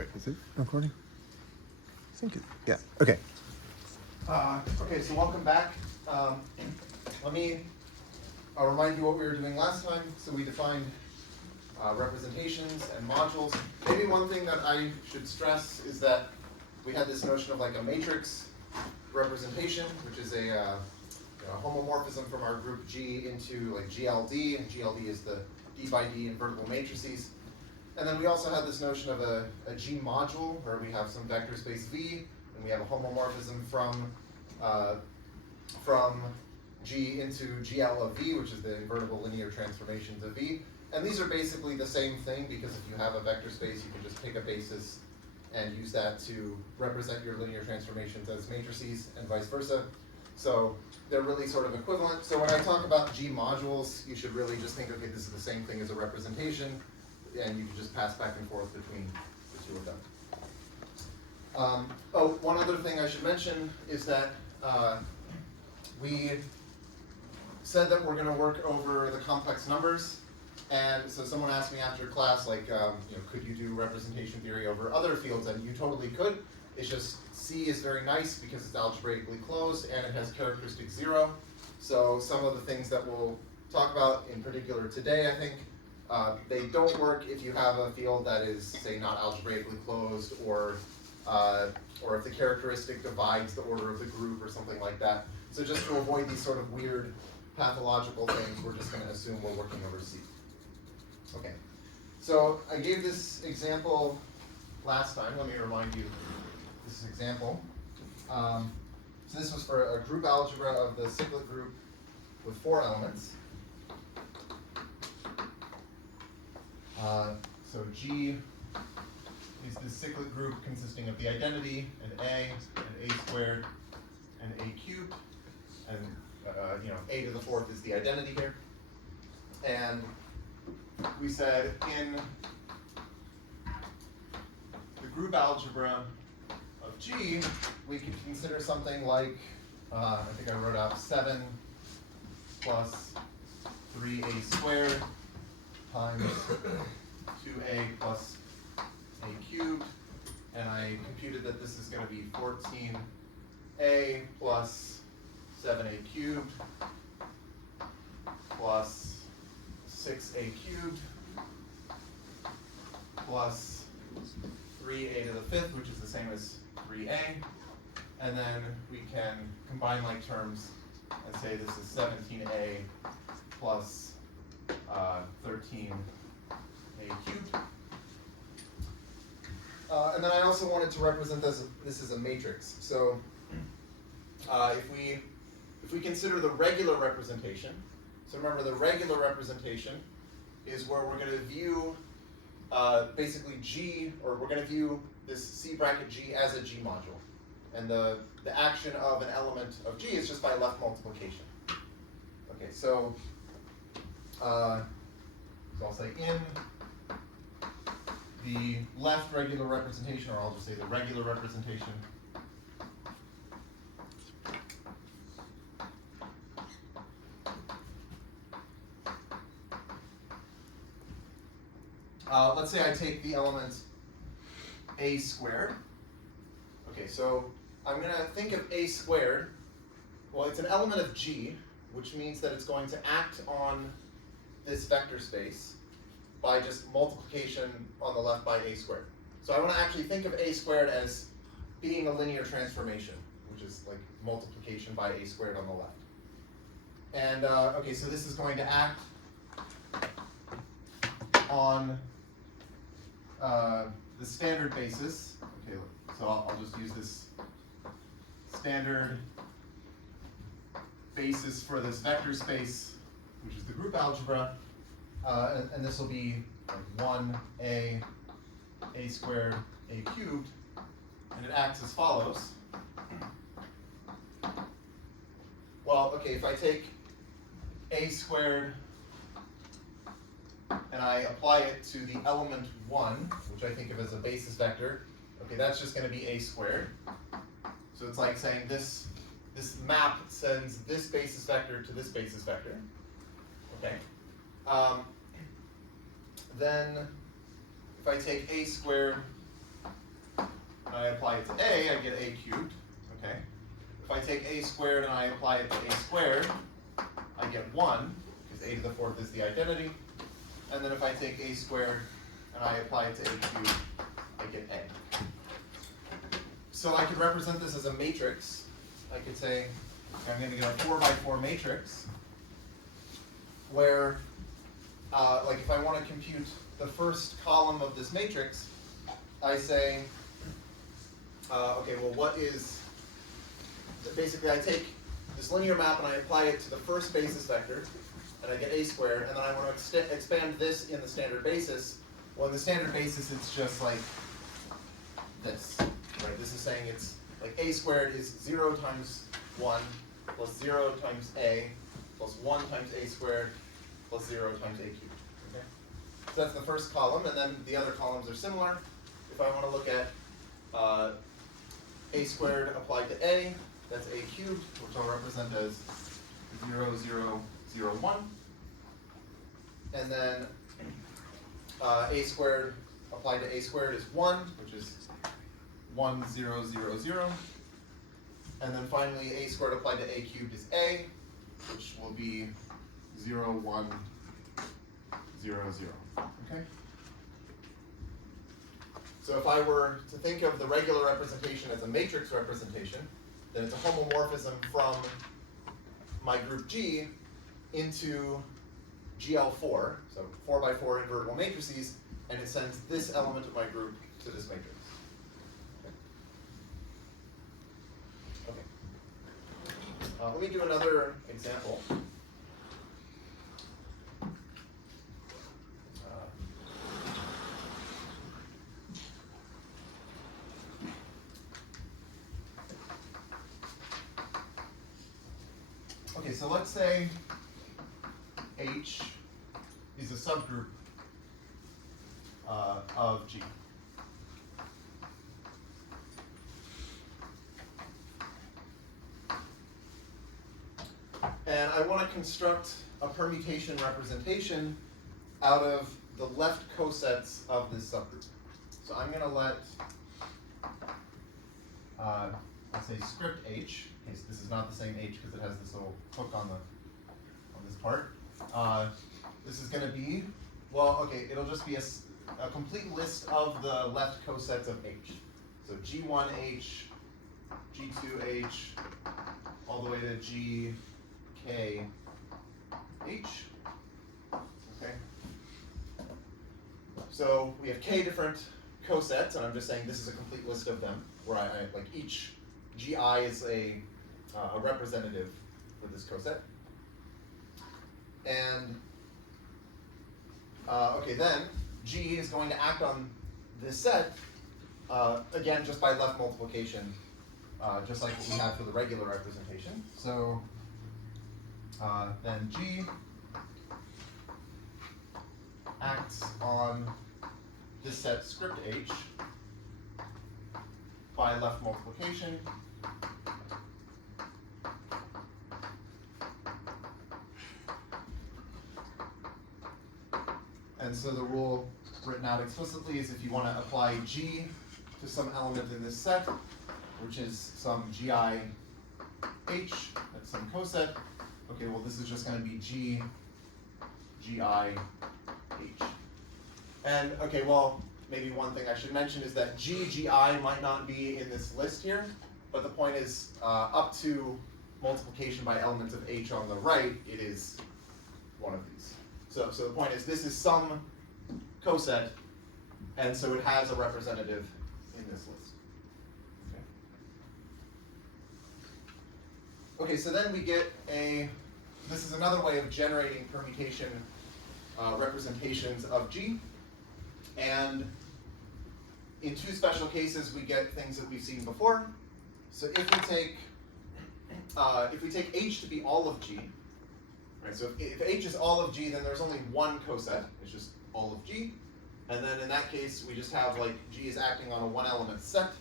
Wait, is it recording? I think it, yeah, okay. Okay, so welcome back. Let me remind you what we were doing last time. So we defined representations and modules. Maybe one thing that I should stress is that we had this notion of like a matrix representation, which is a homomorphism from our group G into like GLD, and GLD is the D by D invertible matrices. And then we also had this notion of a G module, where we have some vector space V, and we have a homomorphism from G into GL of V, which is the invertible linear transformations of V. And these are basically the same thing, because if you have a vector space, you can just pick a basis and use that to represent your linear transformations as matrices, and vice versa. So they're really sort of equivalent. So when I talk about G modules, you should really just think, okay, this is the same thing as a representation, and you can just pass back and forth between the two of them. One other thing I should mention is that we said that we're going to work over the complex numbers. And so someone asked me after class, like, could you do representation theory over other fields? And you totally could. It's just C is very nice because it's algebraically closed and it has characteristic 0. So some of the things that we'll talk about in particular today, I think, they don't work if you have a field that is, say, not algebraically closed, or if the characteristic divides the order of the group or something like that. So just to avoid these sort of weird pathological things, we're just going to assume we're working over C. Okay, so I gave this example last time. Let me remind you this example. So this was for a group algebra of the cyclic group with 4 elements. So G is the cyclic group consisting of the identity and A squared and A cubed, and A to the 4th is the identity here. And we said in the group algebra of G, we could consider something like, I think I wrote out 7 plus 3A squared times 2A plus A cubed, and I computed that this is going to be 14A plus 7A cubed plus 6A cubed plus 3A to the 5th, which is the same as 3A. And then we can combine like terms and say this is 17A plus 13A cubed. And then I also wanted to represent this as a matrix. So if we consider the regular representation, so remember the regular representation is where we're going to view basically G, or we're going to view this C bracket G as a G module. And the action of an element of G is just by left multiplication. Okay, so I'll say in the left regular representation, or I'll just say the regular representation, let's say I take the element A squared. Okay, so I'm going to think of A squared. Well, it's an element of G, which means that it's going to act on this vector space by just multiplication on the left by A squared. So I want to actually think of A squared as being a linear transformation, which is like multiplication by A squared on the left. And okay, so this is going to act on the standard basis. Okay, so I'll just use this standard basis for this vector space, which is the group algebra, and this will be like 1A squared, A cubed, and it acts as follows. Well, okay, if I take A squared and I apply it to the element 1, which I think of as a basis vector, okay, that's just going to be A squared. So it's like saying this map sends this basis vector to this basis vector. Okay. Then if I take A squared and I apply it to A, I get A cubed, okay? If I take A squared and I apply it to A squared, I get 1, because A to the 4th is the identity. And then if I take A squared and I apply it to A cubed, I get A. So I could represent this as a matrix. I could say, okay, I'm going to get a 4 by 4 matrix, where, like if I want to compute the first column of this matrix, I say, okay, well what is, basically I take this linear map and I apply it to the first basis vector, and I get A squared, and then I want to expand this in the standard basis. Well, in the standard basis, it's just like this, right? This is saying it's like A squared is 0 times 1 plus 0 times A plus 1 times A squared plus 0 times A cubed. Okay? So that's the first column, and then the other columns are similar. If I want to look at A squared applied to A, that's A cubed, which I'll represent as 0, 0, 0, 1. And then A squared applied to A squared is 1, which is 1, 0, 0, 0. And then finally, A squared applied to A cubed is A, which will be 0, 1, 0, 0. Okay? So if I were to think of the regular representation as a matrix representation, then it's a homomorphism from my group G into GL4, so 4 by 4 invertible matrices, and it sends this element of my group to this matrix. Okay. Let me do another example. Okay, so let's say H is a subgroup of G. And I want to construct a permutation representation out of the left cosets of this subgroup. So I'm going to let, let's say script H. Okay, so this is not the same H because it has this little hook on this part. This is going to be, well, okay, it'll just be a complete list of the left cosets of H. So G1H, G2H, all the way to GKH. Okay. So we have K different cosets, and I'm just saying this is a complete list of them, where I like each GI is a representative for this coset. And okay, then G is going to act on this set, again, just by left multiplication, just like what we had for the regular representation. So then G acts on this set script H by left multiplication. And so the rule written out explicitly is if you want to apply G to some element in this set, which is some GI H, that's some coset, okay, well this is just going to be G, GI, H. And okay, well, maybe one thing I should mention is that G, GI might not be in this list here, but the point is up to multiplication by elements of H on the right, it is one of these. So the point is this is some coset, and so it has a representative in this list. Okay, so then we get this is another way of generating permutation representations of G. And in two special cases, we get things that we've seen before. So if we take H to be all of G, right? So if H is all of G, then there's only one coset. It's just all of G. And then in that case, we just have like G is acting on a one-element set.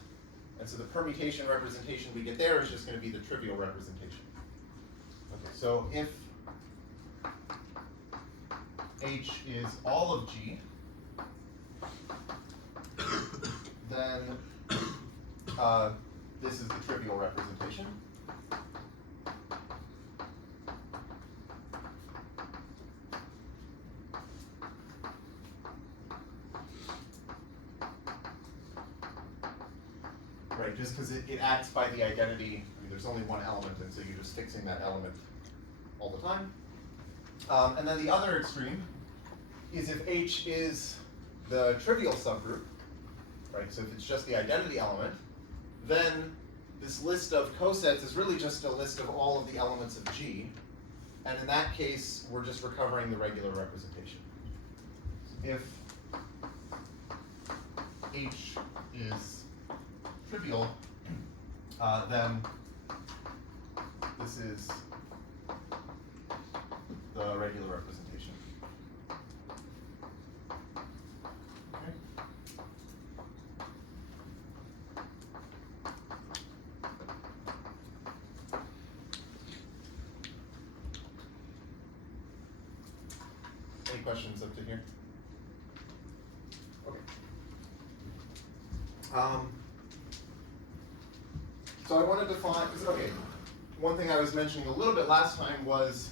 And so the permutation representation we get there is just going to be the trivial representation. Okay, so if H is all of G, then this is the trivial representation. Right, just because it acts by the identity, I mean, there's only one element, and so you're just fixing that element all the time. And then the other extreme is if H is the trivial subgroup, right? So if it's just the identity element, then this list of cosets is really just a list of all of the elements of G. And in that case, we're just recovering the regular representation. If H is trivial, then this is the regular representation. Okay. Any questions up to here? Okay. So I want to define, okay, one thing I was mentioning a little bit last time was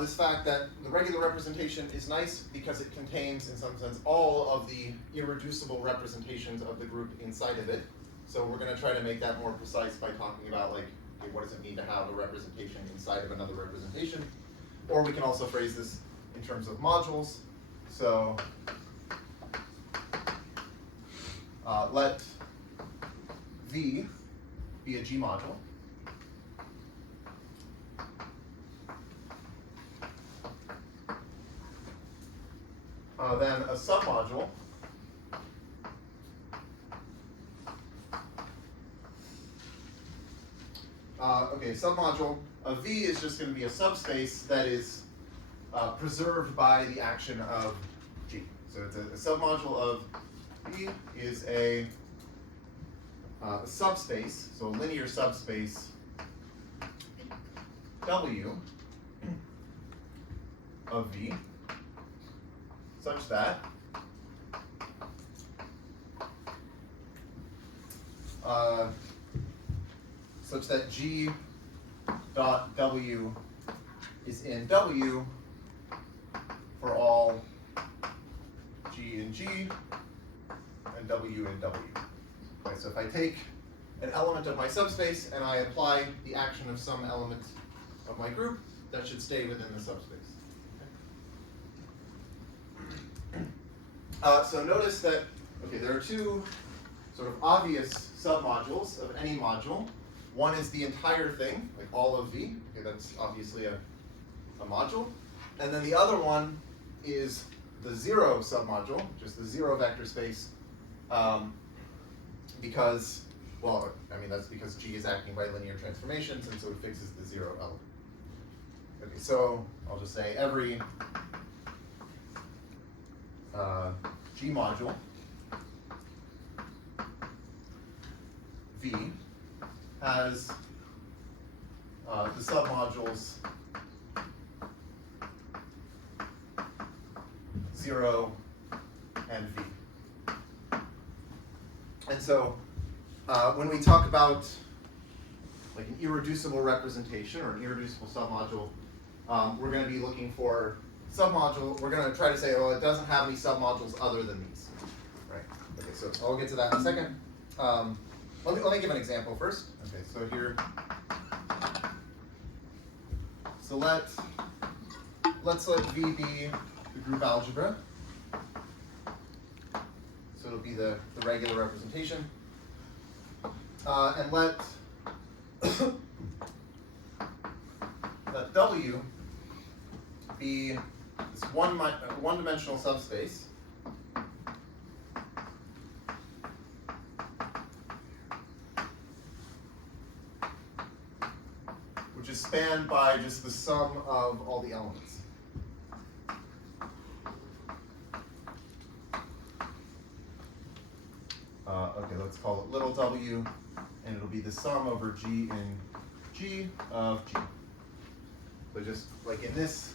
this fact that the regular representation is nice because it contains, in some sense, all of the irreducible representations of the group inside of it. So we're going to try to make that more precise by talking about, like, okay, what does it mean to have a representation inside of another representation? Or we can also phrase this in terms of modules. So let V be a G module. Then a submodule submodule of V is just going to be a subspace that is preserved by the action of G. So it's a submodule of V is a subspace, so a linear subspace W of V such that G dot W is in W for all G in G and W in W. Okay, so if I take an element of my subspace and I apply the action of some element of my group, that should stay within the subspace. So notice that, okay, there are two sort of obvious submodules of any module. One is the entire thing, like all of V. Okay, that's obviously a module. And then the other one is the zero submodule, which is the zero vector space, because, well, I mean, that's because G is acting by linear transformations, and so it fixes the zero element. Okay, so I'll just say every G module V has the submodules 0 and V. And so when we talk about like an irreducible representation or an irreducible submodule, we're going to be looking for submodule. We're going to try to say, oh, it doesn't have any submodules other than these, right? Okay, so I'll get to that in a second. Let me give an example first. Okay, so here, so let's let V be the group algebra. So it'll be the regular representation, and let let W be this one-dimensional subspace which is spanned by just the sum of all the elements. Okay, let's call it little w, and it'll be the sum over G in G of G. So just like in this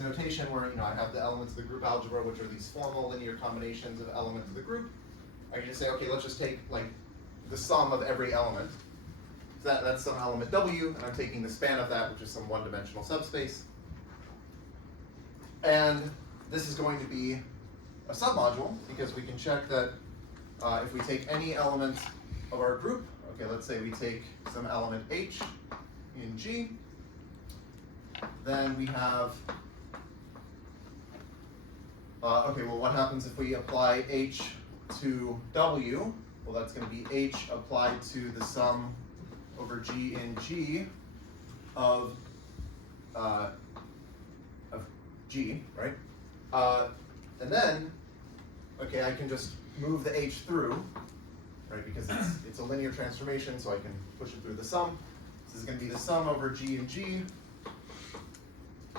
notation where I have the elements of the group algebra, which are these formal linear combinations of elements of the group, I can just say, okay, let's just take like the sum of every element. So that's some element W, and I'm taking the span of that, which is some one-dimensional subspace. And this is going to be a submodule, because we can check that if we take any element of our group, okay, let's say we take some element H in G, then we have, okay, well, what happens if we apply H to W? Well, that's going to be H applied to the sum over G in G of G, right? And then, okay, I can just move the H through, right? Because it's a linear transformation, so I can push it through the sum. This is going to be the sum over G and G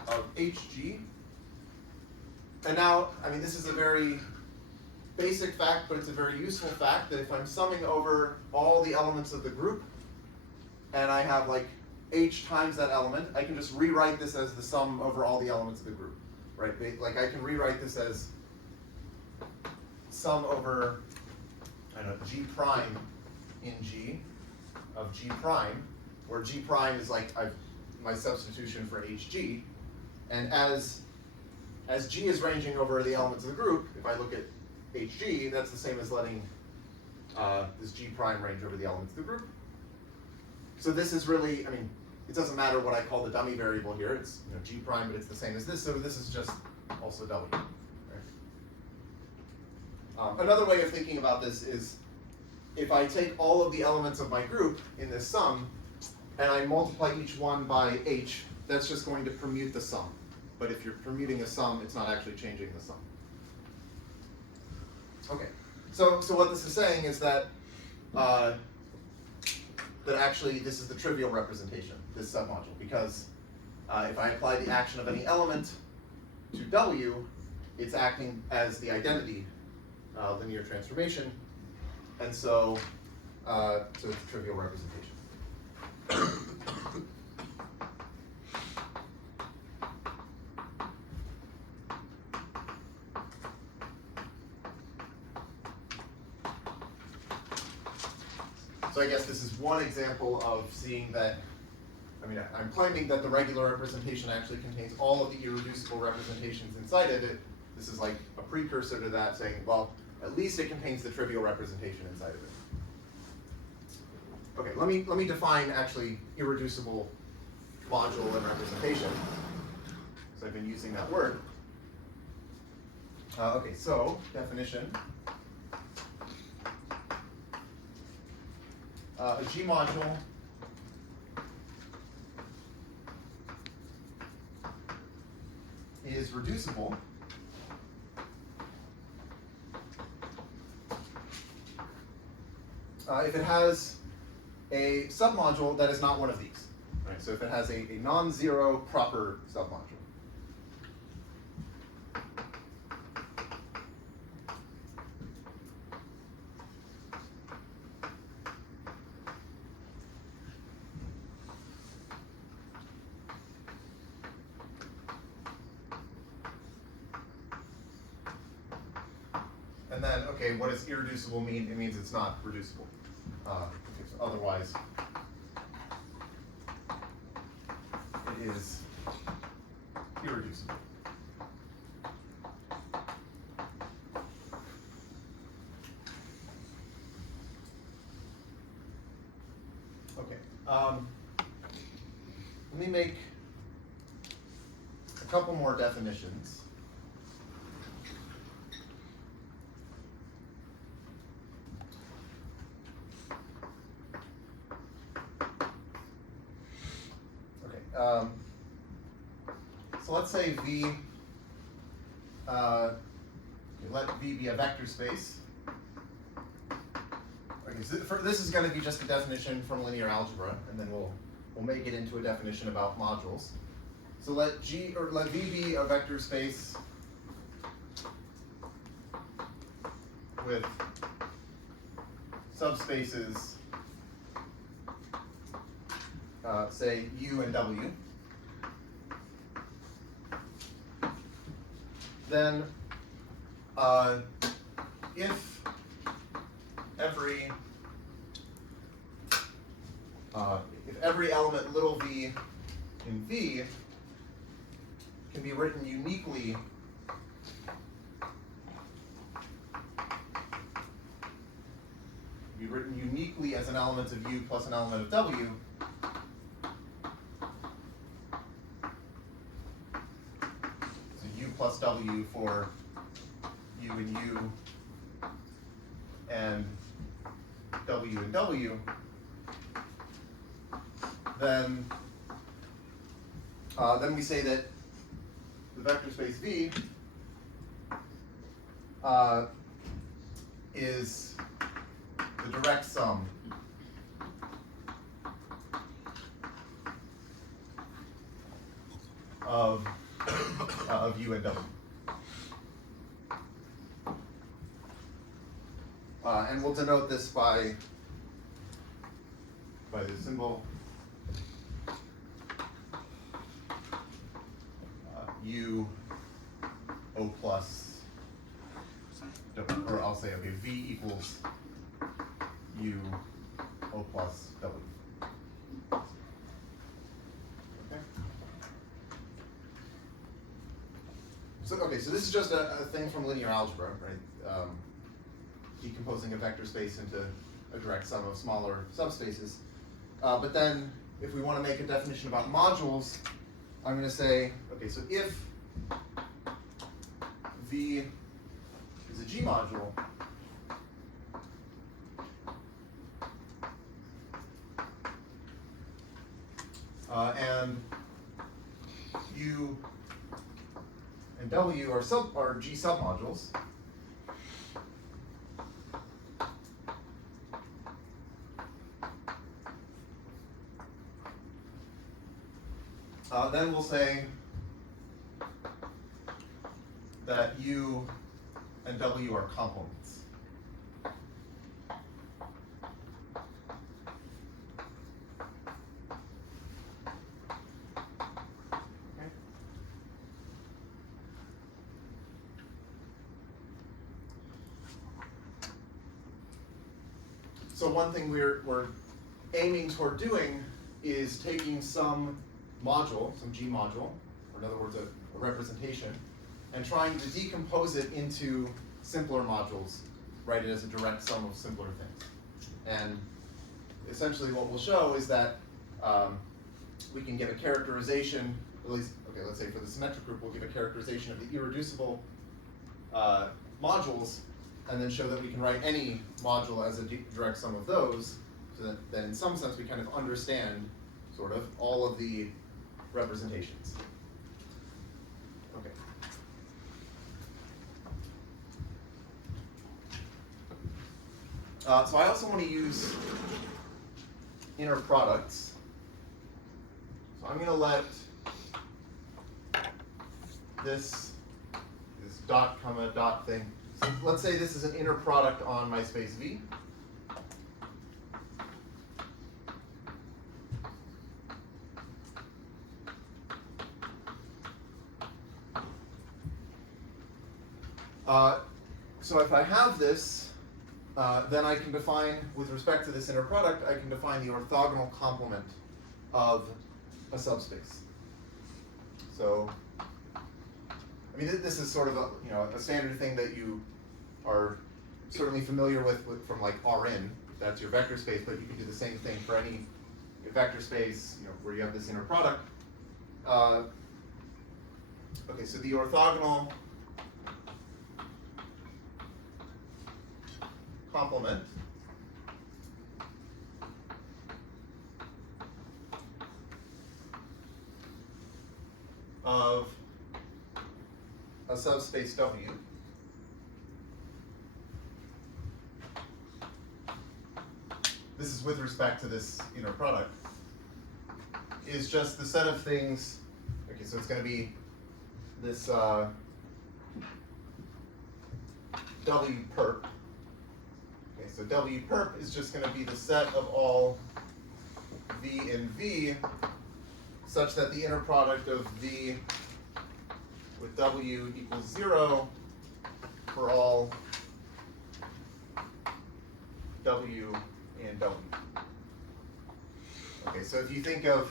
of HG. And now, I mean, this is a very basic fact, but it's a very useful fact that if I'm summing over all the elements of the group, and I have like H times that element, I can just rewrite this as the sum over all the elements of the group, right? Like I can rewrite this as sum over, I don't know, G prime in G of G prime, where G prime is like my substitution for HG. And as G is ranging over the elements of the group, if I look at HG, that's the same as letting this G prime range over the elements of the group. So this is really, I mean, it doesn't matter what I call the dummy variable here. It's G prime, but it's the same as this. So this is just also W. Right? Another way of thinking about this is if I take all of the elements of my group in this sum and I multiply each one by H, that's just going to permute the sum. But if you're permuting a sum, it's not actually changing the sum. Okay, so what this is saying is that that actually this is the trivial representation, this submodule, because if I apply the action of any element to W, it's acting as the identity linear transformation, and so it's a trivial representation. So I guess this is one example of seeing that, I mean, I'm claiming that the regular representation actually contains all of the irreducible representations inside of it. This is like a precursor to that, saying, well, at least it contains the trivial representation inside of it. Okay, let me define actually irreducible module and representation. So I've been using that word. Okay, so definition. A G module is reducible if it has a submodule that is not one of these. Right? So if it has a non-zero proper submodule. And then, okay, what does irreducible mean? It means it's not reducible. So otherwise, it is irreducible. Okay. Let me make a couple more definitions. So let's say V, let V be a vector space. Okay, so this is going to be just a definition from linear algebra, and then we'll make it into a definition about modules. So let V be a vector space with subspaces, say U and W. Then if every element little v in V can be written uniquely as an element of U plus an element of W, so U plus W for U and U and W and W, then we say that the vector space V is the direct sum of U and W. And we'll denote this by the symbol U O plus W, or I'll say, okay, V equals U O plus W. Okay. So this is just a thing from linear algebra, right? Decomposing a vector space into a direct sum of smaller subspaces. But then, if we want to make a definition about modules, I'm going to say, okay, so if V is a G module, and U and W are G submodules, then we'll say that U and W are complements. Okay. So one thing we're aiming toward doing is taking some module, some G module, or in other words, a representation, and trying to decompose it into simpler modules, write it as a direct sum of simpler things. And essentially what we'll show is that we can give a characterization, at least, okay, let's say for the symmetric group, we'll give a characterization of the irreducible modules, and then show that we can write any module as a direct sum of those, so that then in some sense we kind of understand, sort of, all of the representations. Okay. So I also want to use inner products. So I'm going to let this dot comma dot thing. So let's say this is an inner product on my space V. So if I have this, then I can define, with respect to this inner product, I can define the orthogonal complement of a subspace. So, I mean, this is sort of a standard thing that you are certainly familiar with from like Rn. That's your vector space, but you can do the same thing for any vector space, where you have this inner product. Okay, so the orthogonal complement of a subspace W this is with respect to this inner product, is just the set of things. Okay, so it's going to be this W perp. Okay, so W perp is just going to be the set of all V in V, such that the inner product of V with W equals 0 for all W in W. Okay, so if you think of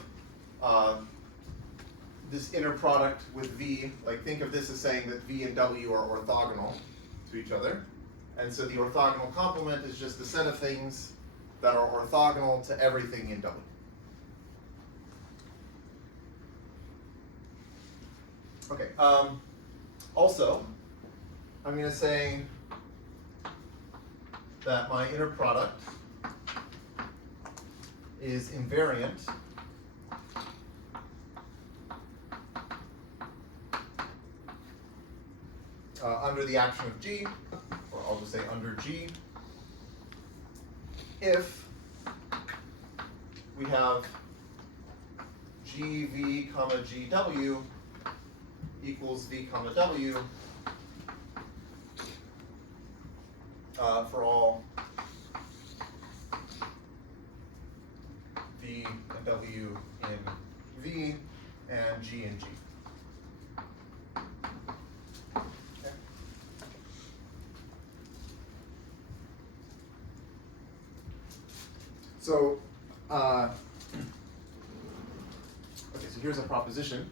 this inner product with V, like think of this as saying that V and W are orthogonal to each other. And so the orthogonal complement is just the set of things that are orthogonal to everything in W. Okay, also, I'm going to say that my inner product is invariant under the action of G, or I'll just say under G, if we have GV comma GW equals V comma W for all V and W in V and G in G. Okay. So, okay, so here's a proposition.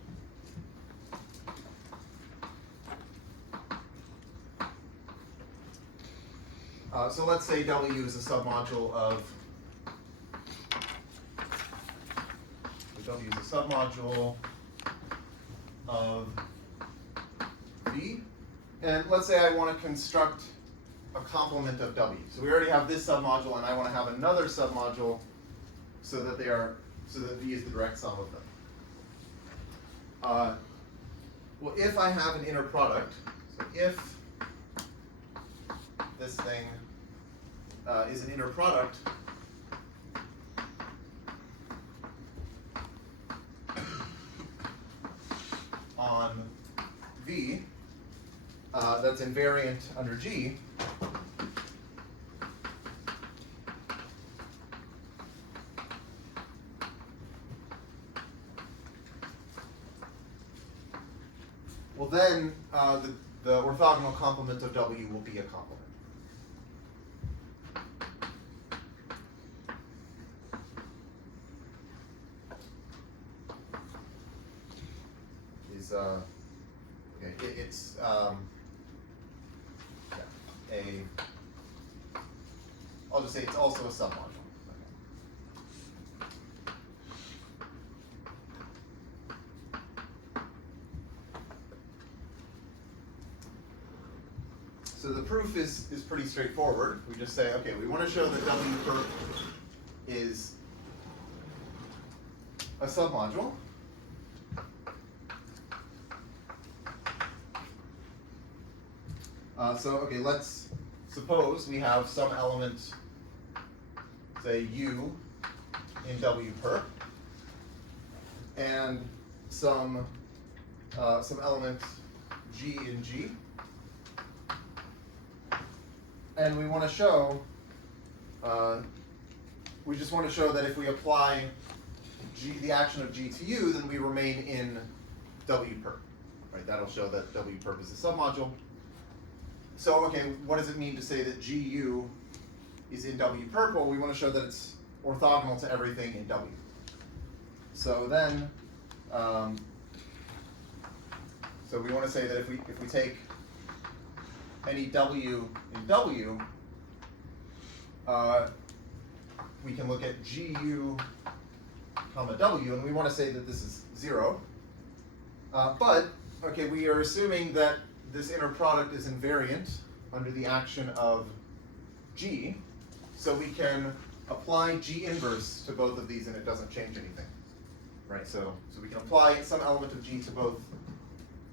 So let's say W is a submodule of W is a submodule of V, and let's say I want to construct a complement of W. So we already have this submodule, and I want to have another submodule so that V is the direct sum of them. Well, if I have an inner product, so if this thing is an inner product on V that's invariant under G, well then the orthogonal complement of W will be a complement. Okay, it's I'll just say it's also a submodule. So the proof is pretty straightforward. We just say, okay, we want to show that W perp is a submodule. So, okay, let's suppose we have some element, say U in W perp, and some element G in G. And we want to show, we just want to show that if we apply the action of G to U, then we remain in W perp. Right? That'll show that W perp is a submodule. So, okay, what does it mean to say that GU is in W perp? Well, we want to show that it's orthogonal to everything in W. So then, so we want to say that if we take any W in W, we can look at GU comma W, and we want to say that this is 0. But, okay, we are assuming that this inner product is invariant under the action of G, so we can apply G inverse to both of these and it doesn't change anything. Right, so we can apply some element of G to both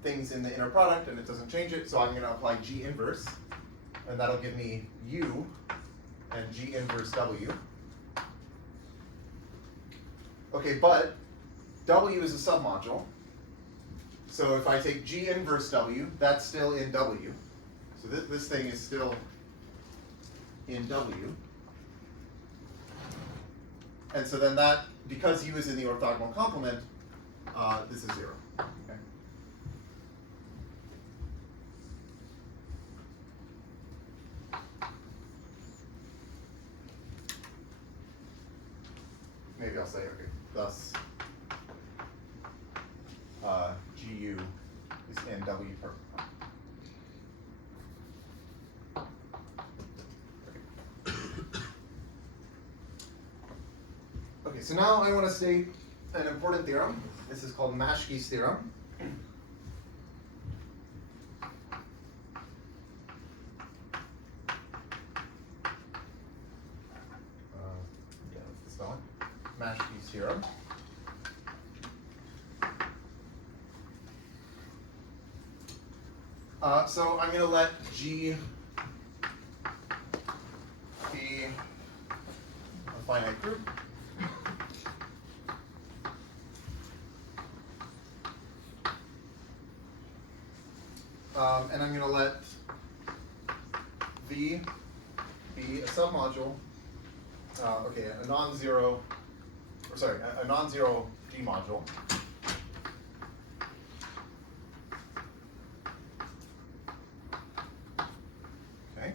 things in the inner product and it doesn't change it, so I'm going to apply G inverse, and that'll give me U and G inverse W. Okay, but W is a submodule. So if I take G inverse W, that's still in W. So this thing is still in W. And so then that, because U is in the orthogonal complement, this is 0. Okay. maybe I'll say, okay, thus GU is in W per. Okay, so now I want to state an important theorem. This is called Maschke's theorem. Yeah, that's the spelling. Maschke's theorem. So I'm going to let G be a finite group. And I'm going to let V be a submodule, a non-zero, a non-zero G module. Okay.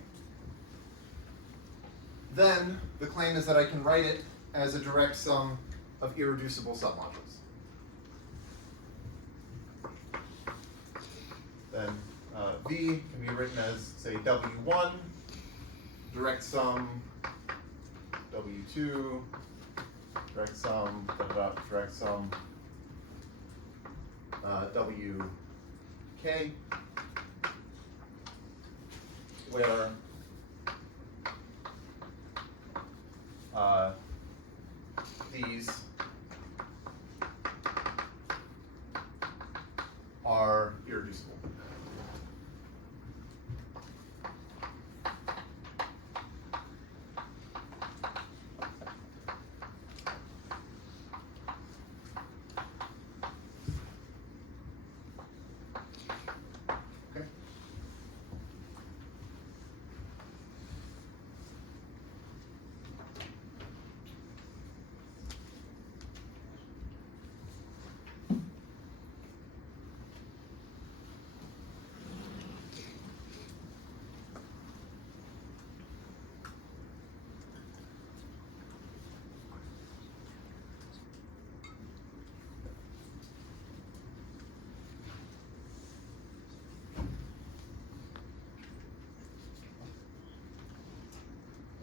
Then the claim is that I can write it as a direct sum of irreducible submodules. Then V can be written as, say, W1, direct sum, W2, direct sum, direct sum, WK, where these are irreducible.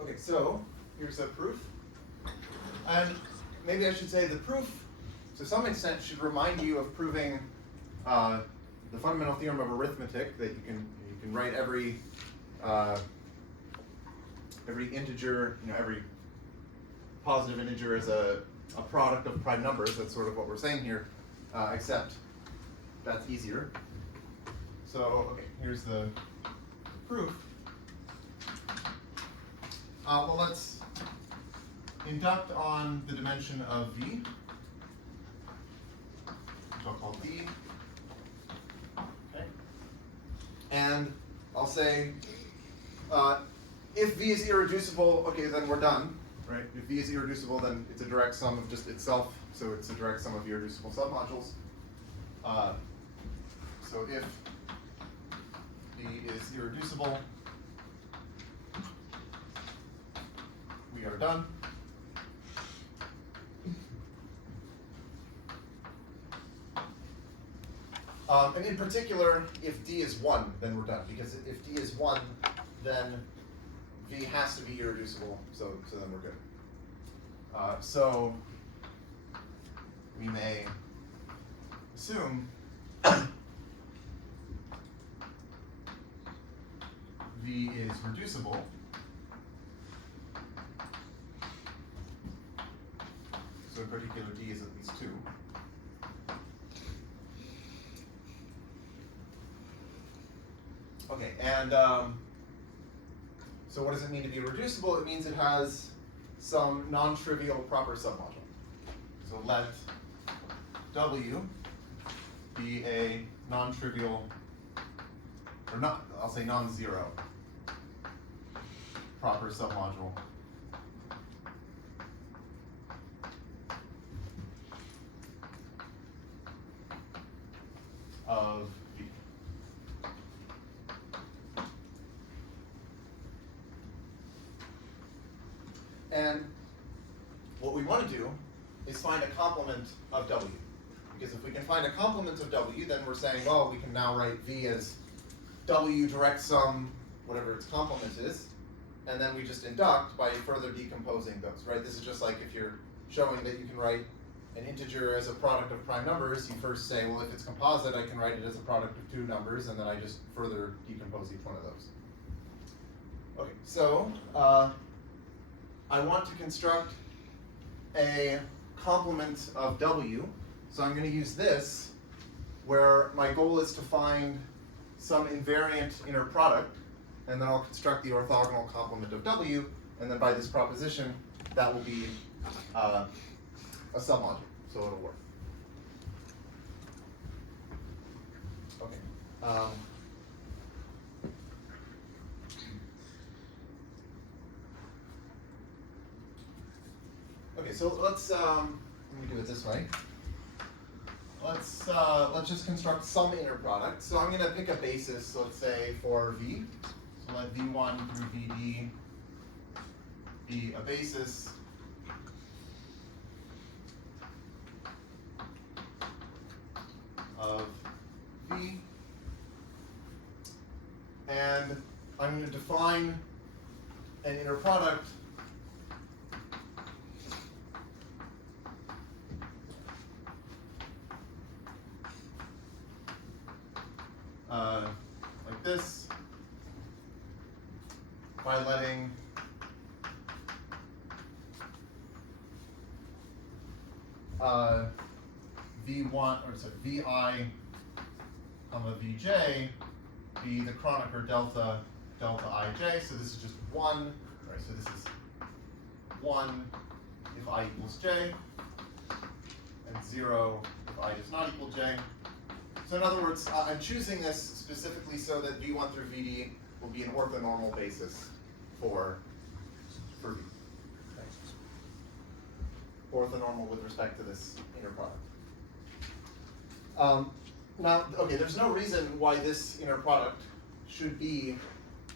Okay, so here's a proof. And maybe I should say the proof, to some extent, should remind you of proving the fundamental theorem of arithmetic, that you can write every integer, every positive integer as a product of prime numbers. That's sort of what we're saying here, except that's easier. So, okay, here's the proof. Well, let's induct on the dimension of V, which I'll call D. Okay. And I'll say, if V is irreducible, okay, then we're done, right? If V is irreducible, then it's a direct sum of just itself, so it's a direct sum of irreducible submodules. So if V is irreducible, we are done. And in particular, if D is 1, then we're done. Because if D is 1, then V has to be irreducible, so then we're good. So we may assume V is reducible. So in particular, D is at least 2. Okay, and so what does it mean to be reducible? It means it has some non-trivial proper submodule. So let W be a non-trivial, or not, I'll say non-zero proper submodule of V. And what we want to do is find a complement of W. Because if we can find a complement of W, then we're saying, well, we can now write V as W direct sum, whatever its complement is, and then we just induct by further decomposing those, right? This is just like if you're showing that you can write an integer as a product of prime numbers, you first say, well, if it's composite, I can write it as a product of two numbers, and then I just further decompose each one of those. Okay, so I want to construct a complement of W, so I'm going to use this, where my goal is to find some invariant inner product, and then I'll construct the orthogonal complement of W, and then by this proposition, that will be a submodule, so it'll work. Okay. Okay, so let's let me do it this way. Let's just construct some inner product. So I'm going to pick a basis, let's say, for V. So let V1 through Vd be a basis of V. And I'm going to define an inner product like this by letting V1 or sorry, Vi comma Vj be the Kronecker delta ij. So this is just 1. Right, so this is 1 if I equals j, and 0 if I does not equal j. So in other words, I'm choosing this specifically so that V1 through Vd will be an orthonormal basis for V. Okay. Orthonormal with respect to this inner product. Now, okay, there's no reason why this inner product should be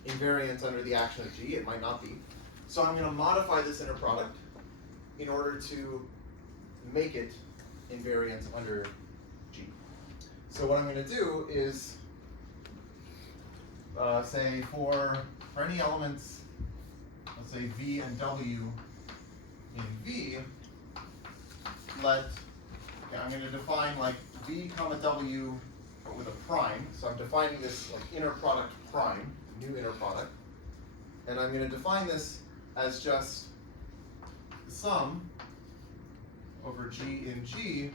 invariant under the action of G. It might not be. So I'm going to modify this inner product in order to make it invariant under G. So what I'm going to do is say for any elements, let's say V and W in V, I'm going to define like V comma W but with a prime. So I'm defining this like inner product prime, new inner product. And I'm going to define this as just the sum over G in G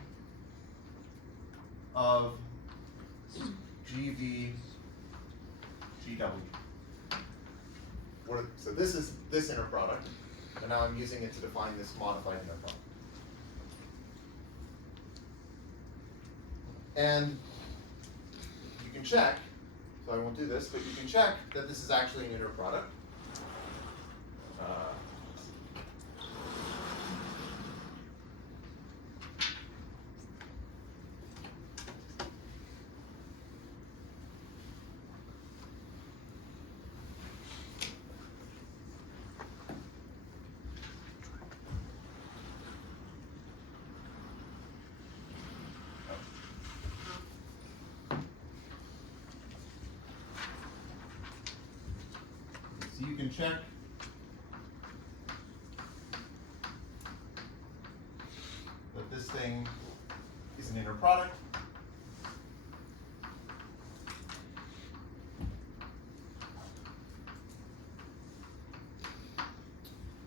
of GV GW. So this is this inner product, and now I'm using it to define this modified inner product. And you can check, so I won't do this, but you can check that this is actually an inner product. So you can check that this thing is an inner product.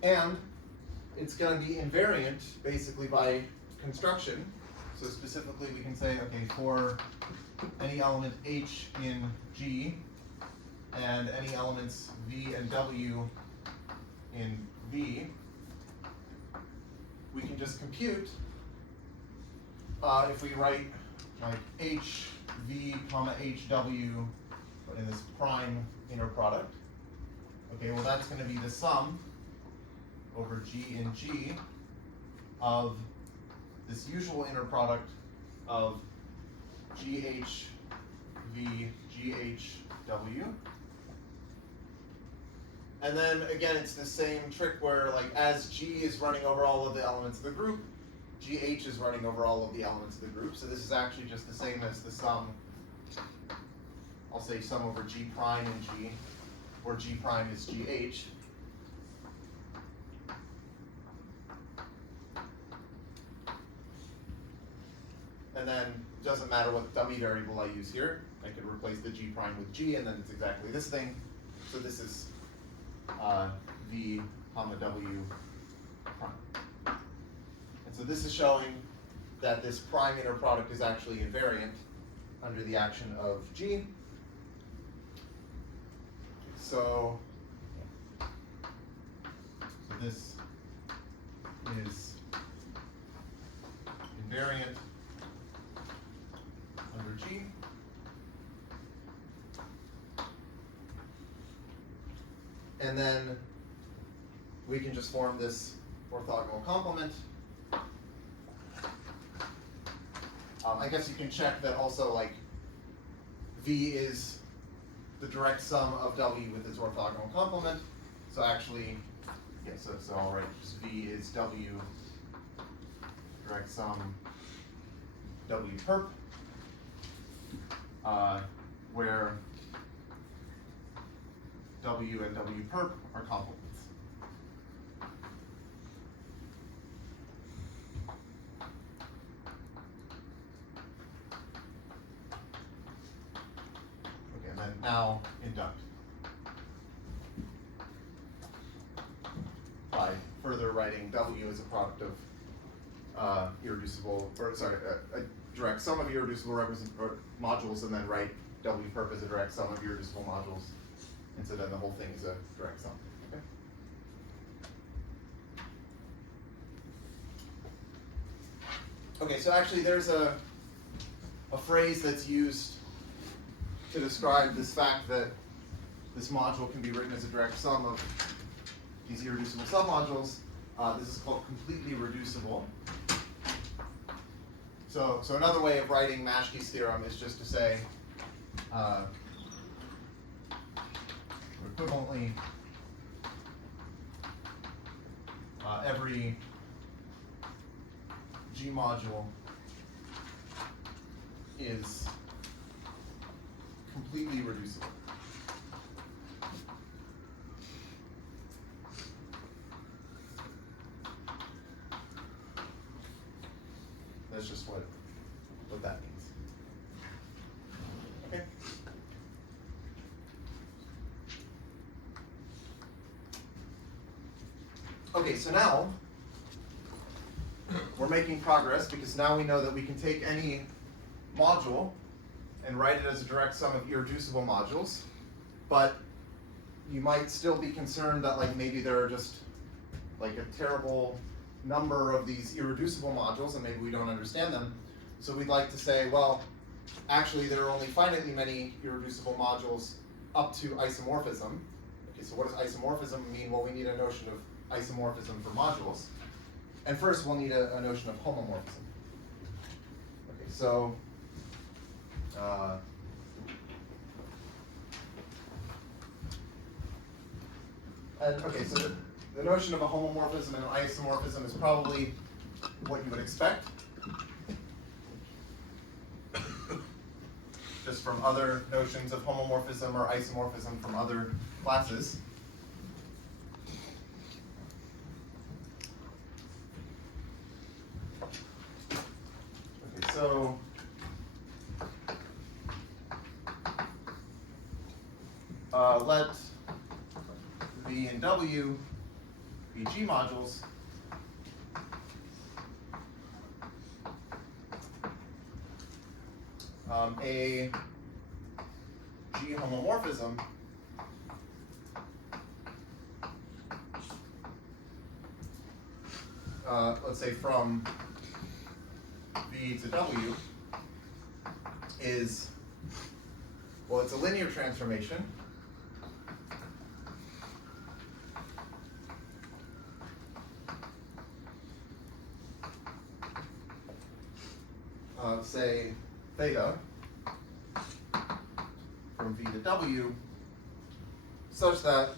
And it's going to be invariant basically by construction. So specifically we can say, okay, for any element H in G and any elements V and W in V, we can just compute if we write like H V comma H W but in this prime inner product. Okay, well that's going to be the sum over G in G of this usual inner product of GH V GH W. And then again, it's the same trick where like as G is running over all of the elements of the group, GH is running over all of the elements of the group, so this is actually just the same as the sum, I'll say sum over G prime and G, where G prime is GH. And then it doesn't matter what dummy variable I use here. I could replace the G prime with G, and then it's exactly this thing. So this is V comma W prime. And so this is showing that this prime inner product is actually invariant under the action of G. So this is invariant under G. And then we can just form this orthogonal complement. I guess you can check that also, like, V is the direct sum of W with its orthogonal complement. So actually, yeah, so I'll write just V is W direct sum W perp, where W and W perp are complements. Okay, and then now induct by further writing W as a product of irreducible, or sorry, a direct sum of irreducible modules, and then write W perp as a direct sum of irreducible modules. And so then the whole thing is a direct sum. Okay? Okay, so actually there's a phrase that's used to describe this fact that this module can be written as a direct sum of these irreducible submodules. This is called completely reducible. So another way of writing Maschke's theorem is just to say, equivalently, every G module is completely reducible. That's just what that means. Okay. Okay, so now we're making progress because now we know that we can take any module and write it as a direct sum of irreducible modules, but you might still be concerned that, like, maybe there are just like a terrible number of these irreducible modules and maybe we don't understand them. So we'd like to say, well, actually there are only finitely many irreducible modules up to isomorphism. Okay, so what does isomorphism mean? Well, we need a notion of isomorphism for modules. And first we'll need a notion of homomorphism. Okay, so so the notion of a homomorphism and an isomorphism is probably what you would expect, just from other notions of homomorphism or isomorphism from other classes. Okay, so let V and W be G modules. A G homomorphism let's say from V to W is, well, it's a linear transformation. Say theta from V to W, such that,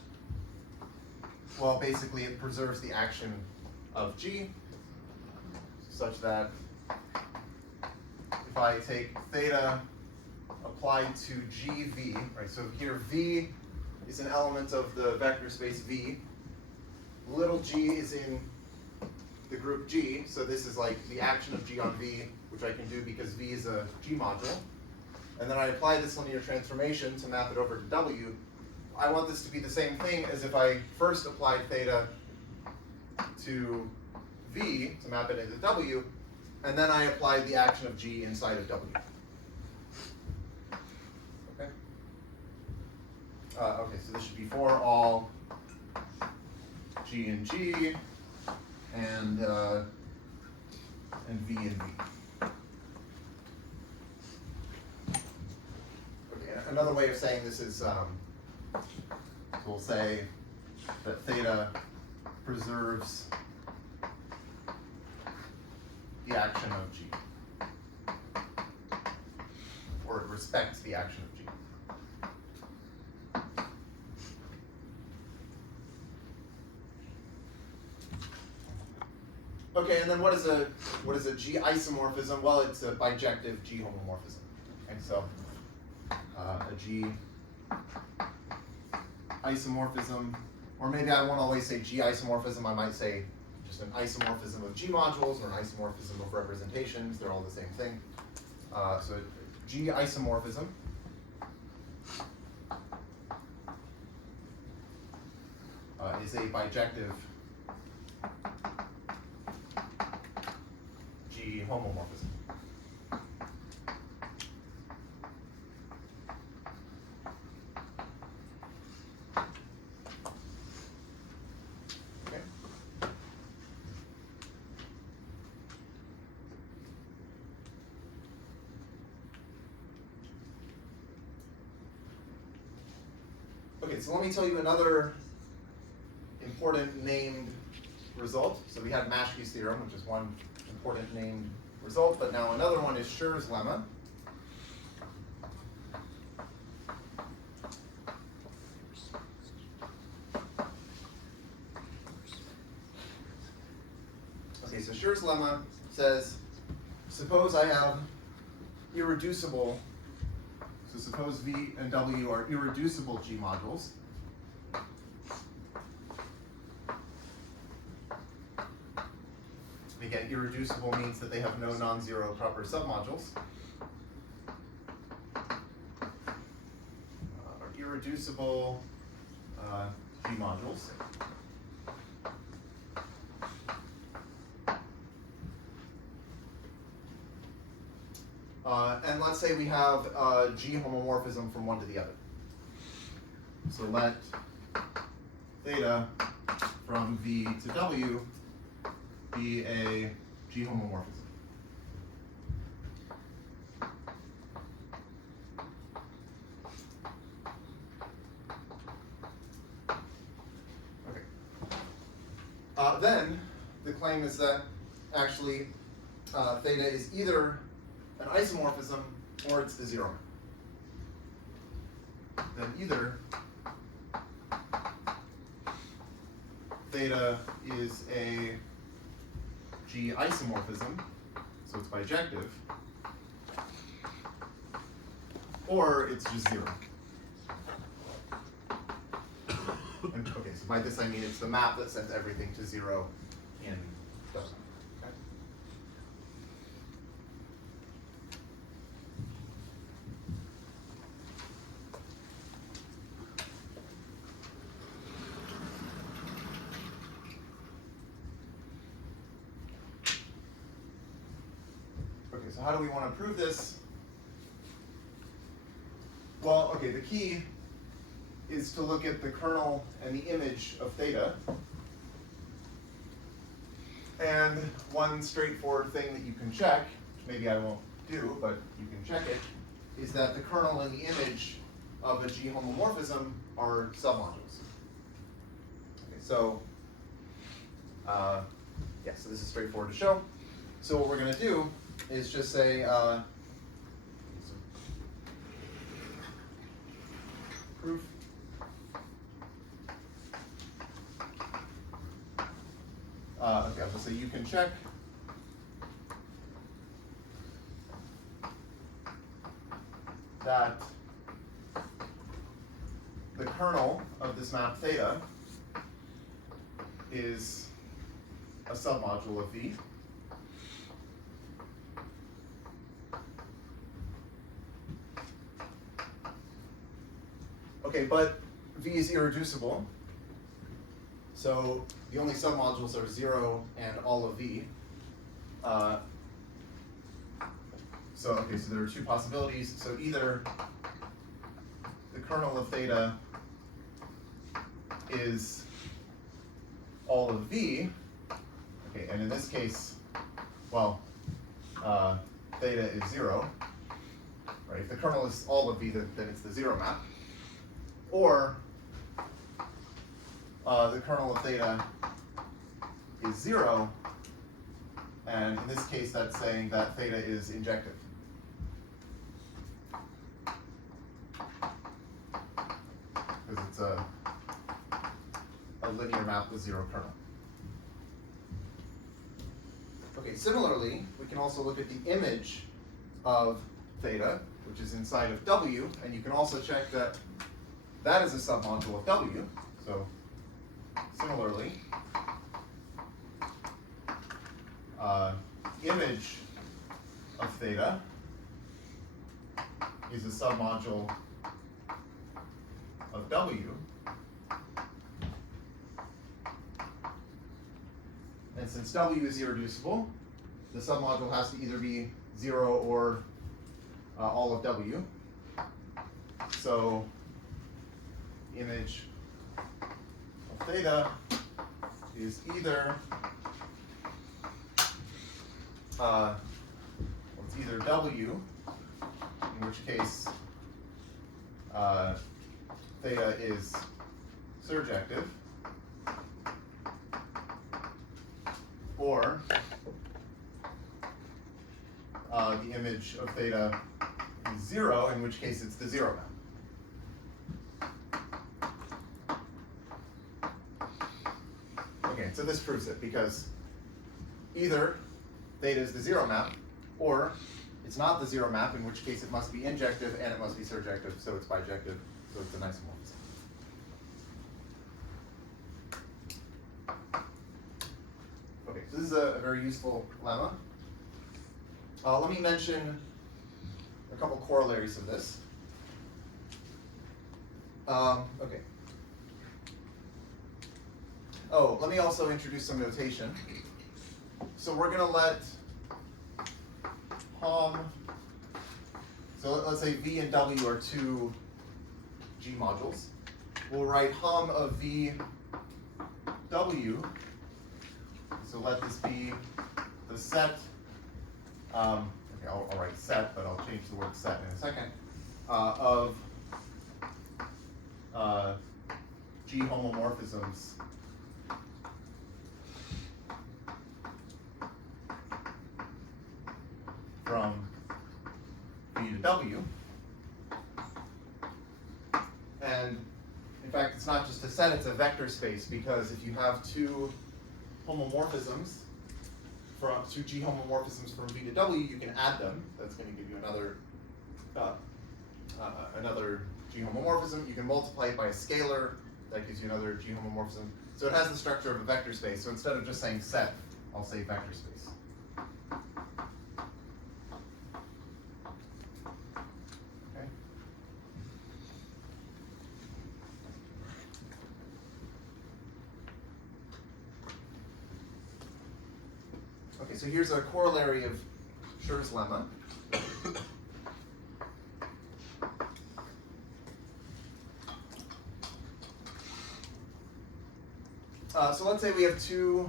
well, basically it preserves the action of G. such that if I take theta applied to GV, right, so here V is an element of the vector space V. Little g is in the group G, so this is like the action of G on V, which I can do because V is a G module. And then I apply this linear transformation to map it over to W. I want this to be the same thing as if I first applied theta to V to map it into W, and then I applied the action of G inside of W. Okay? Okay, so this should be for all G and G and V and V. Okay, another way of saying this is we'll say that theta preserves the action of G, or it respects the action of G. Okay, and then what is a G isomorphism? Well, it's a bijective G homomorphism. Okay, so a G isomorphism, or maybe I won't always say G isomorphism. I might say just an isomorphism of G modules or an isomorphism of representations. They're all the same thing. So G isomorphism is a bijective G homomorphism. Okay. Okay, so let me tell you another important named result. So we had Maschke's theorem, which is one important named result, but now another one is Schur's lemma. Okay, so Schur's lemma says, suppose I have irreducible, so suppose V and W are irreducible G modules. Again, irreducible means that they have no non-zero proper submodules. Irreducible G modules. And let's say we have G homomorphism from one to the other. So let theta from V to W be a G homomorphism. Okay. Then the claim is that actually theta is either an isomorphism or it's the zero. Then either theta is a G isomorphism, so it's bijective, or it's just zero. And, okay, so by this I mean it's the map that sends everything to zero in W. Okay? Okay, so how do we want to prove this? Well, okay, the key is to look at the kernel and the image of theta. And one straightforward thing that you can check, which maybe I won't do, but you can check it, is that the kernel and the image of a G homomorphism are submodules. Okay, so, yeah, so this is straightforward to show. So what we're going to do is just say, proof. Okay, so you can check that the kernel of this map theta is a submodule of V. Okay, but V is irreducible, so the only submodules are 0 and all of V. So there are two possibilities. So either the kernel of theta is all of V, okay, and in this case, well, theta is 0, right? If the kernel is all of V, then it's the 0 map. Or the kernel of theta is 0, and in this case that's saying that theta is injective. Because it's a linear map with 0 kernel. Okay, similarly, we can also look at the image of theta, which is inside of W, and you can also check that that is a submodule of W. So similarly, image of theta is a submodule of W. And since W is irreducible, the submodule has to either be 0 or all of W. So image of theta is either it's either W, in which case theta is surjective, or the image of theta is 0, in which case it's the 0 map. Okay, so this proves it, because either theta is the 0 map, or it's not the 0 map, in which case it must be injective and it must be surjective, so it's bijective, so it's an isomorphism. Okay, so this is a very useful lemma. Let me mention a couple corollaries of this. Okay. Oh, let me also introduce some notation. So we're going to let so let's say V and W are two G modules. We'll write hom of V W. So let this be the set. Okay, I'll write set, but I'll change the word set in a second. Of G homomorphisms from V to W. And in fact, it's not just a set, it's a vector space, because if you have two homomorphisms, from two G homomorphisms from V to W, you can add them. That's going to give you another G homomorphism. You can multiply it by a scalar. That gives you another G homomorphism. So it has the structure of a vector space. So instead of just saying set, I'll say vector space. Okay. Okay, so here's a corollary of Schur's lemma. So let's say we have two,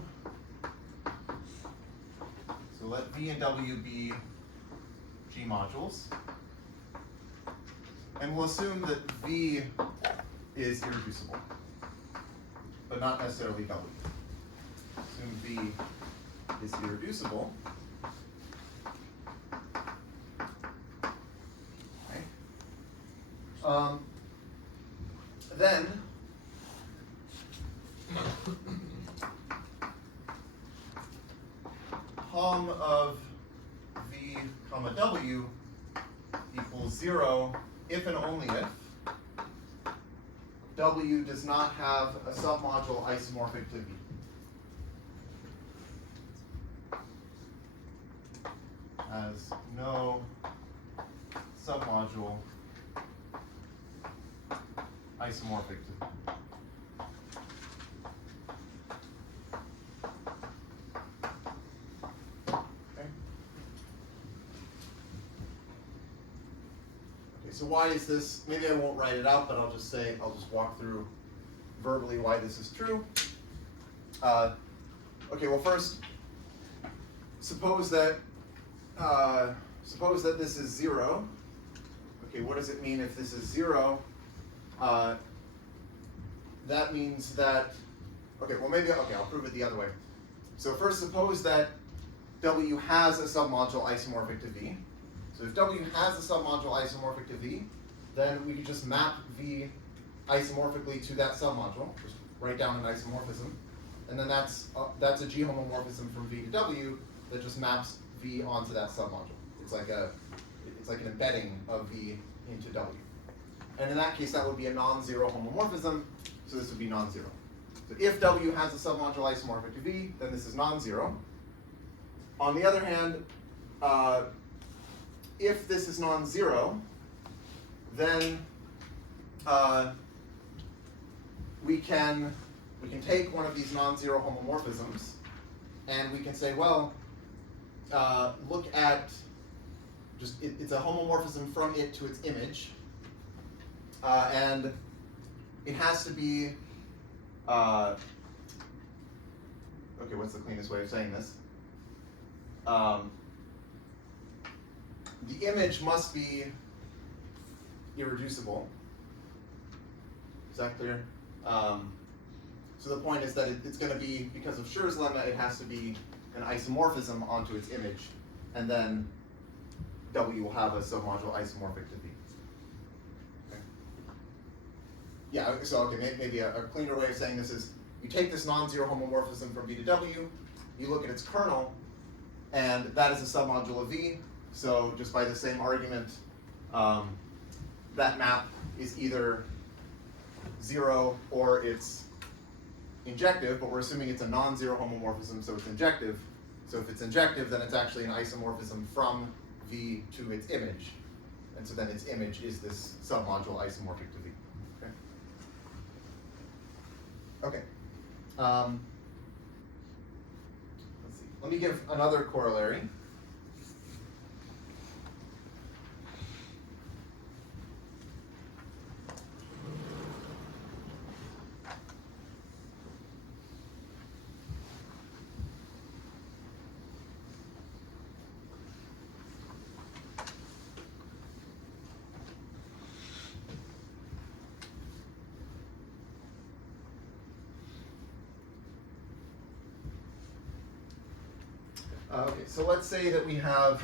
so let V and W be G modules. And we'll assume that V is irreducible, but not necessarily W. Assume V is irreducible. Okay. Then hom of V comma W equals equals 0 if and only if W does not have a submodule isomorphic to V. Has no submodule isomorphic to V. So why is this? Maybe I won't write it out, but I'll just walk through verbally why this is true. Okay, well first, suppose that this is 0. Okay, what does it mean if this is 0? That means that, okay, well maybe, okay, I'll prove it the other way. So first, suppose that W has a submodule isomorphic to V. So if W has a submodule isomorphic to V, then we could just map V isomorphically to that submodule, just write down an isomorphism, and then that's a G homomorphism from V to W that just maps V onto that submodule. It's like an embedding of V into W. And in that case, that would be a non-zero homomorphism, so this would be non-zero. So if W has a submodule isomorphic to V, then this is non-zero. On the other hand, if this is non-zero, then we can take one of these non-zero homomorphisms, and we can say, well, look at it's a homomorphism from it to its image, and it has to be okay. What's the cleanest way of saying this? The image must be irreducible. Is that clear? So the point is that it's going to be, because of Schur's lemma, it has to be an isomorphism onto its image, and then W will have a submodule isomorphic to V. Okay. Yeah, so okay, maybe a cleaner way of saying this is, you take this non-zero homomorphism from V to W, you look at its kernel, and that is a submodule of V. So just by the same argument, that map is either 0 or it's injective, but we're assuming it's a non-zero homomorphism, so it's injective. So if it's injective, then it's actually an isomorphism from V to its image. And so then its image is this submodule isomorphic to V. Okay. Let's see. Let me give another corollary. Okay, so let's say that we have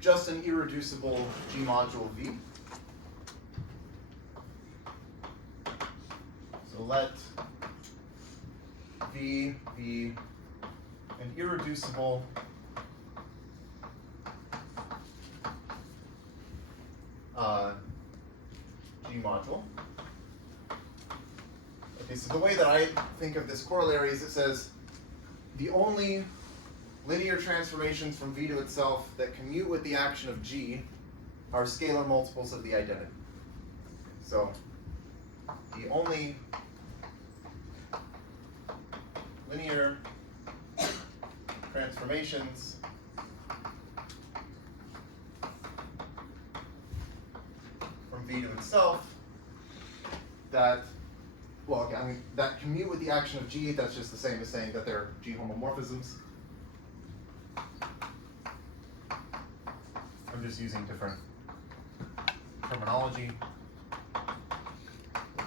just an irreducible G module V. So let V be an irreducible G module. Okay, so the way that I think of this corollary is it says the only linear transformations from V to itself that commute with the action of G are scalar multiples of the identity. So the only linear transformations from V to itself that, well, okay, I mean, that commute with the action of G, that's just the same as saying that they're G homomorphisms. I'm just using different terminology.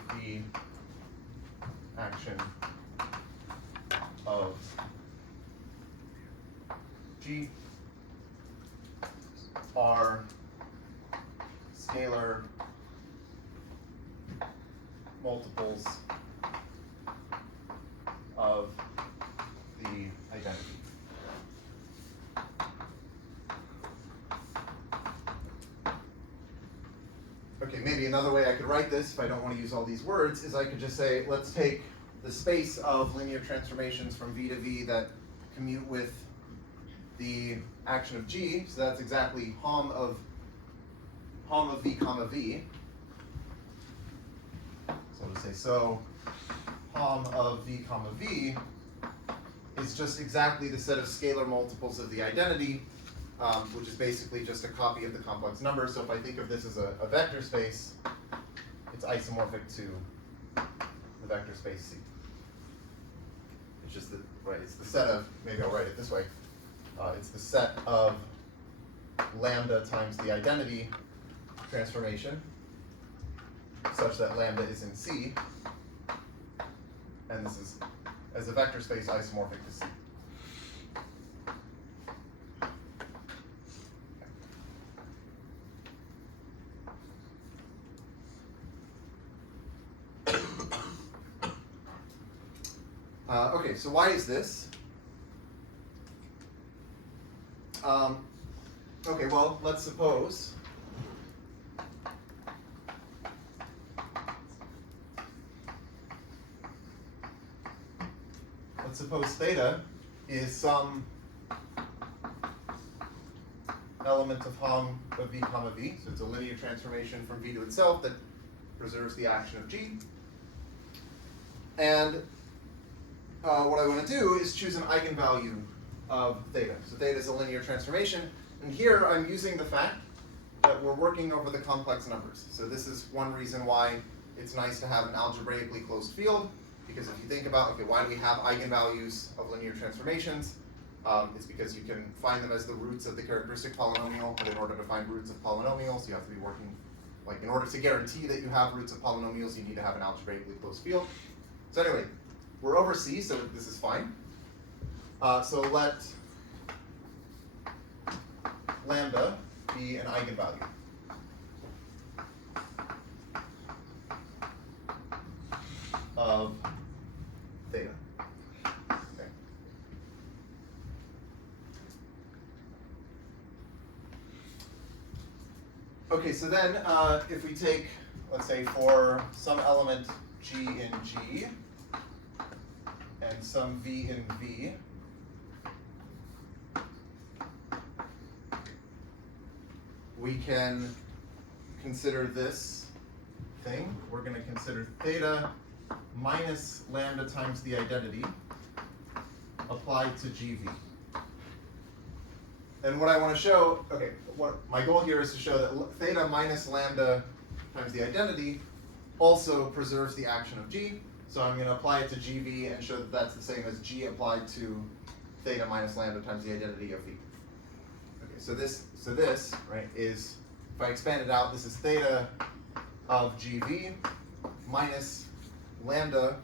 The action of G are scalar multiples of the identity. maybe another way I could write this, if I don't want to use all these words, is I could just say, let's take the space of linear transformations from V to V that commute with the action of G, so that's exactly hom of V comma V. So I'll just say, so hom of V comma V is just exactly the set of scalar multiples of the identity, which is basically just a copy of the complex number. So if I think of this as a vector space, it's isomorphic to the vector space C. It's just it's the set of, maybe I'll write it this way, it's the set of lambda times the identity transformation such that lambda is in C, and this is as a vector space isomorphic to C. Okay, so why is this? Okay, well, let's suppose theta is some element of hom of V comma V, so it's a linear transformation from V to itself that preserves the action of G. And what I want to do is choose an eigenvalue of theta. So theta is a linear transformation, and here I'm using the fact that we're working over the complex numbers. So this is one reason why it's nice to have an algebraically closed field, because if you think about, okay, why do we have eigenvalues of linear transformations? It's because you can find them as the roots of the characteristic polynomial, but in order to find roots of polynomials, you have to be working, like in order to guarantee that you have roots of polynomials, you need to have an algebraically closed field. So anyway, we're over C, so this is fine. So let lambda be an eigenvalue. Of theta. Okay. Okay, so then if we take, let's say, for some element G in G and some V in V, we can consider this thing. We're going to consider theta minus lambda times the identity applied to GV. And what I want to show, okay, what my goal here is to show that theta minus lambda times the identity also preserves the action of G. So I'm going to apply it to GV and show that that's the same as G applied to theta minus lambda times the identity of V. Okay, so this right is, if I expand it out, this is theta of GV minus lambda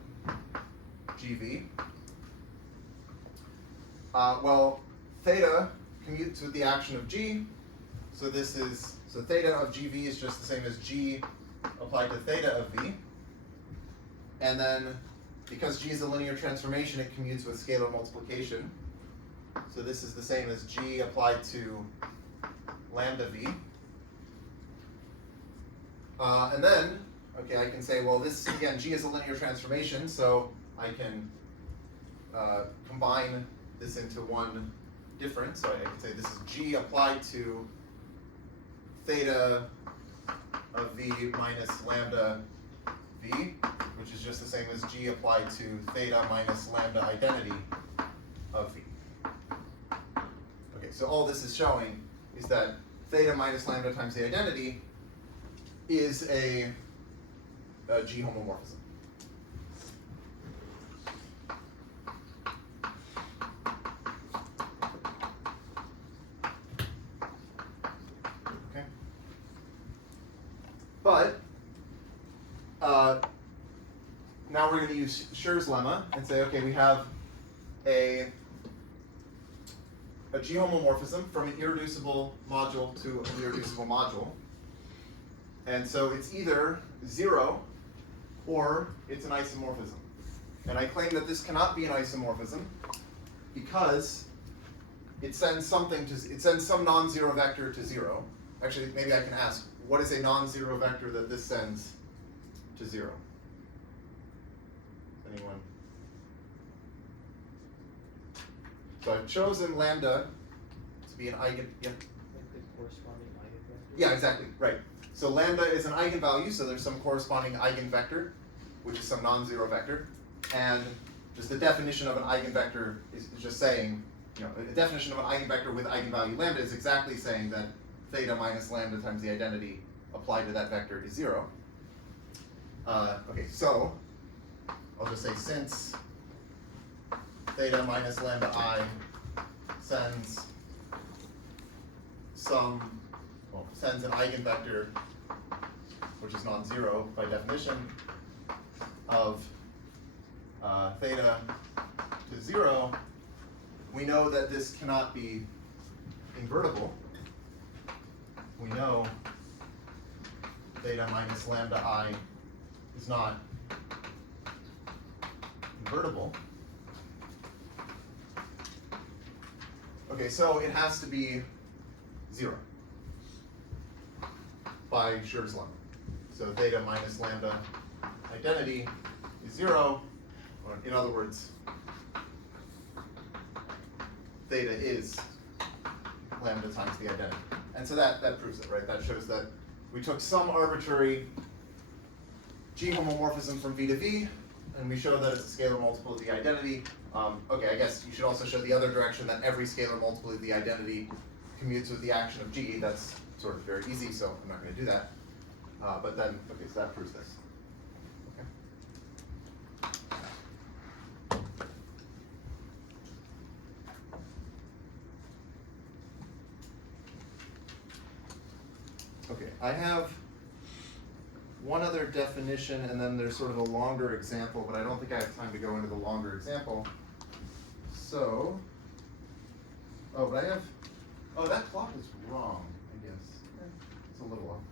GV. Well, theta commutes with the action of G, so theta of GV is just the same as G applied to theta of V. And then, because G is a linear transformation, it commutes with scalar multiplication. So this is the same as G applied to lambda V. And then, okay, I can say, well, this, again, G is a linear transformation, so I can combine this into one difference. So I can say this is G applied to theta of V minus lambda V, which is just the same as G applied to theta minus lambda identity of V. Okay, so all this is showing is that theta minus lambda times the identity is a G homomorphism. Okay. But now we're going to use Schur's lemma and say, okay, we have a G homomorphism from an irreducible module to an irreducible module. And so it's either 0 or it's an isomorphism. And I claim that this cannot be an isomorphism because it sends some non-zero vector to 0. Actually, maybe I can ask, what is a non-zero vector that this sends to 0? Anyone? So I've chosen lambda to be an eigen. Yeah. Like the corresponding eigenvector? Yeah, exactly. Right. So lambda is an eigenvalue, so there's some corresponding eigenvector, which is some non-zero vector, and just the definition of an eigenvector is just saying, a definition of an eigenvector with eigenvalue lambda is exactly saying that theta minus lambda times the identity applied to that vector is 0. Okay, so I'll just say since theta minus lambda I sends sends an eigenvector which is non-zero by definition of theta to 0, we know that this cannot be invertible. We know theta minus lambda I is not invertible. Okay, so it has to be 0 by Schur's lemma. So theta minus lambda identity is 0, or in other words, theta is lambda times the identity. And so that proves it, right? That shows that we took some arbitrary G homomorphism from V to V, and we show that it's a scalar multiple of the identity. Okay, I guess you should also show the other direction, that every scalar multiple of the identity commutes with the action of G. That's sort of very easy, so I'm not going to do that. But then, okay, so that proves this. Okay, I have one other definition, and then there's sort of a longer example, but I don't think I have time to go into the longer example. So, but I have, that clock is wrong, I guess. It's a little off.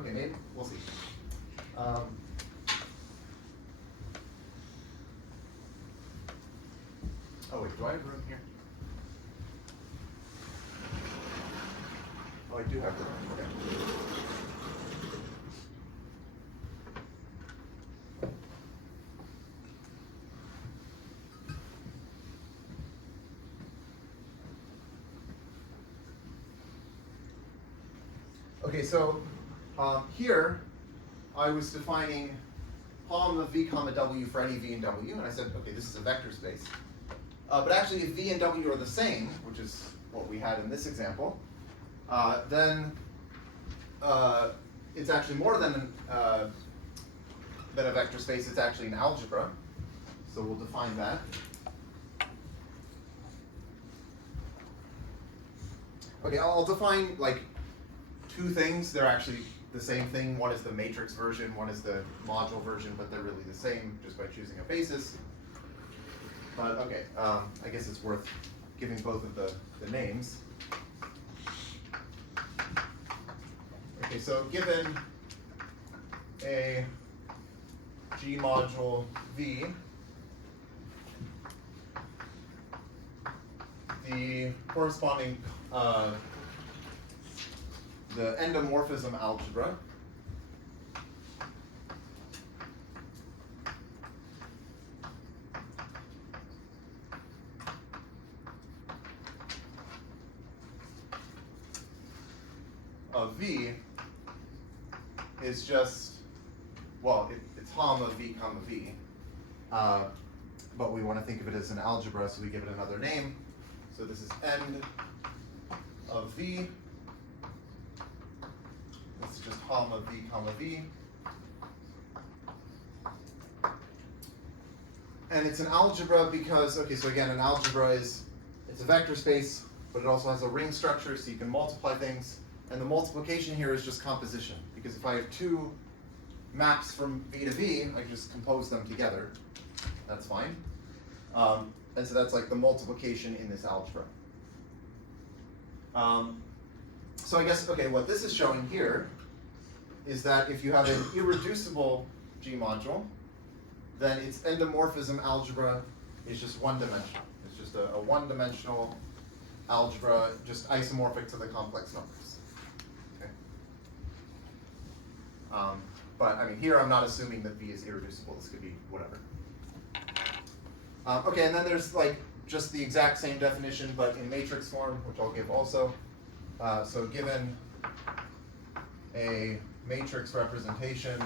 Okay, maybe, we'll see. Oh wait, do I have room here? Oh, I do have room, okay. Okay, so here I was defining palm of v comma w for any v and w, and I said, okay, this is a vector space. But actually, if v and w are the same, which is what we had in this example, then it's actually more than a vector space. It's actually an algebra. So we'll define that. Okay, I'll define like two things. They're actually the same thing. One is the matrix version, one is the module version, but they're really the same just by choosing a basis. But okay, I guess it's worth giving both of the names. Okay, so given a G module V, the corresponding the endomorphism algebra of V is just, well, it's Hom of V comma V, but we want to think of it as an algebra, so we give it another name. So this is end of V. This is just Hom of V comma V. And it's an algebra because, okay, so again, an algebra is, it's a vector space, but it also has a ring structure, so you can multiply things. And the multiplication here is just composition, because if I have two maps from V to V, I can just compose them together. That's fine. And so that's like the multiplication in this algebra. So I guess, okay, what this is showing here is that if you have an irreducible G module, then its endomorphism algebra is just one-dimensional. It's just a one-dimensional algebra, just isomorphic to the complex numbers. Okay. But I mean, here I'm not assuming that V is irreducible. This could be whatever. Okay, and then there's like just the exact same definition, but in matrix form, which I'll give also. So given a matrix representation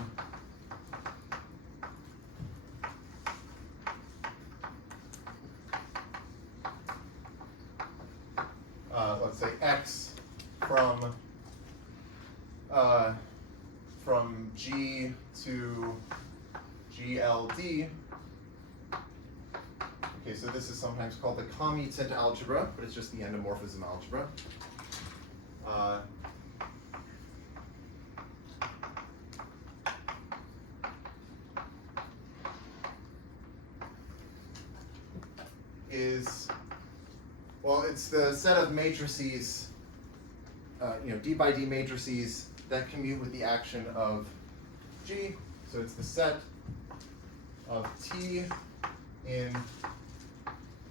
let's say X from G to GLD. Okay, so this is sometimes called the commutant algebra, but it's just the endomorphism algebra. Well, it's the set of matrices, d by d matrices that commute with the action of G. So it's the set of T in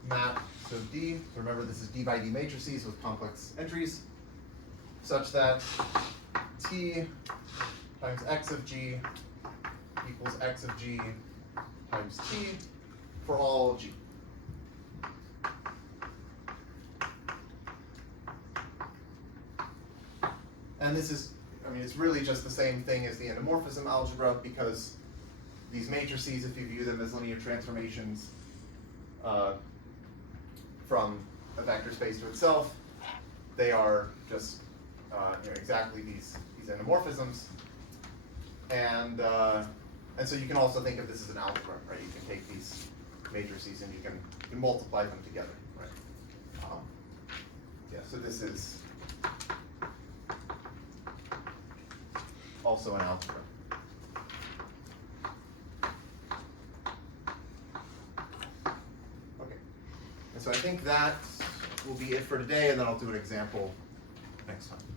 map to D. So remember, this is d by d matrices with complex entries, such that T times x of G equals x of G times T for all G. And this is, it's really just the same thing as the endomorphism algebra, because these matrices, if you view them as linear transformations from a vector space to itself, they are just exactly these endomorphisms. And so you can also think of this as an algebra, right? You can take these matrices and you can multiply them together, right? So this is also an algebra. Okay, and so I think that will be it for today, and then I'll do an example next time.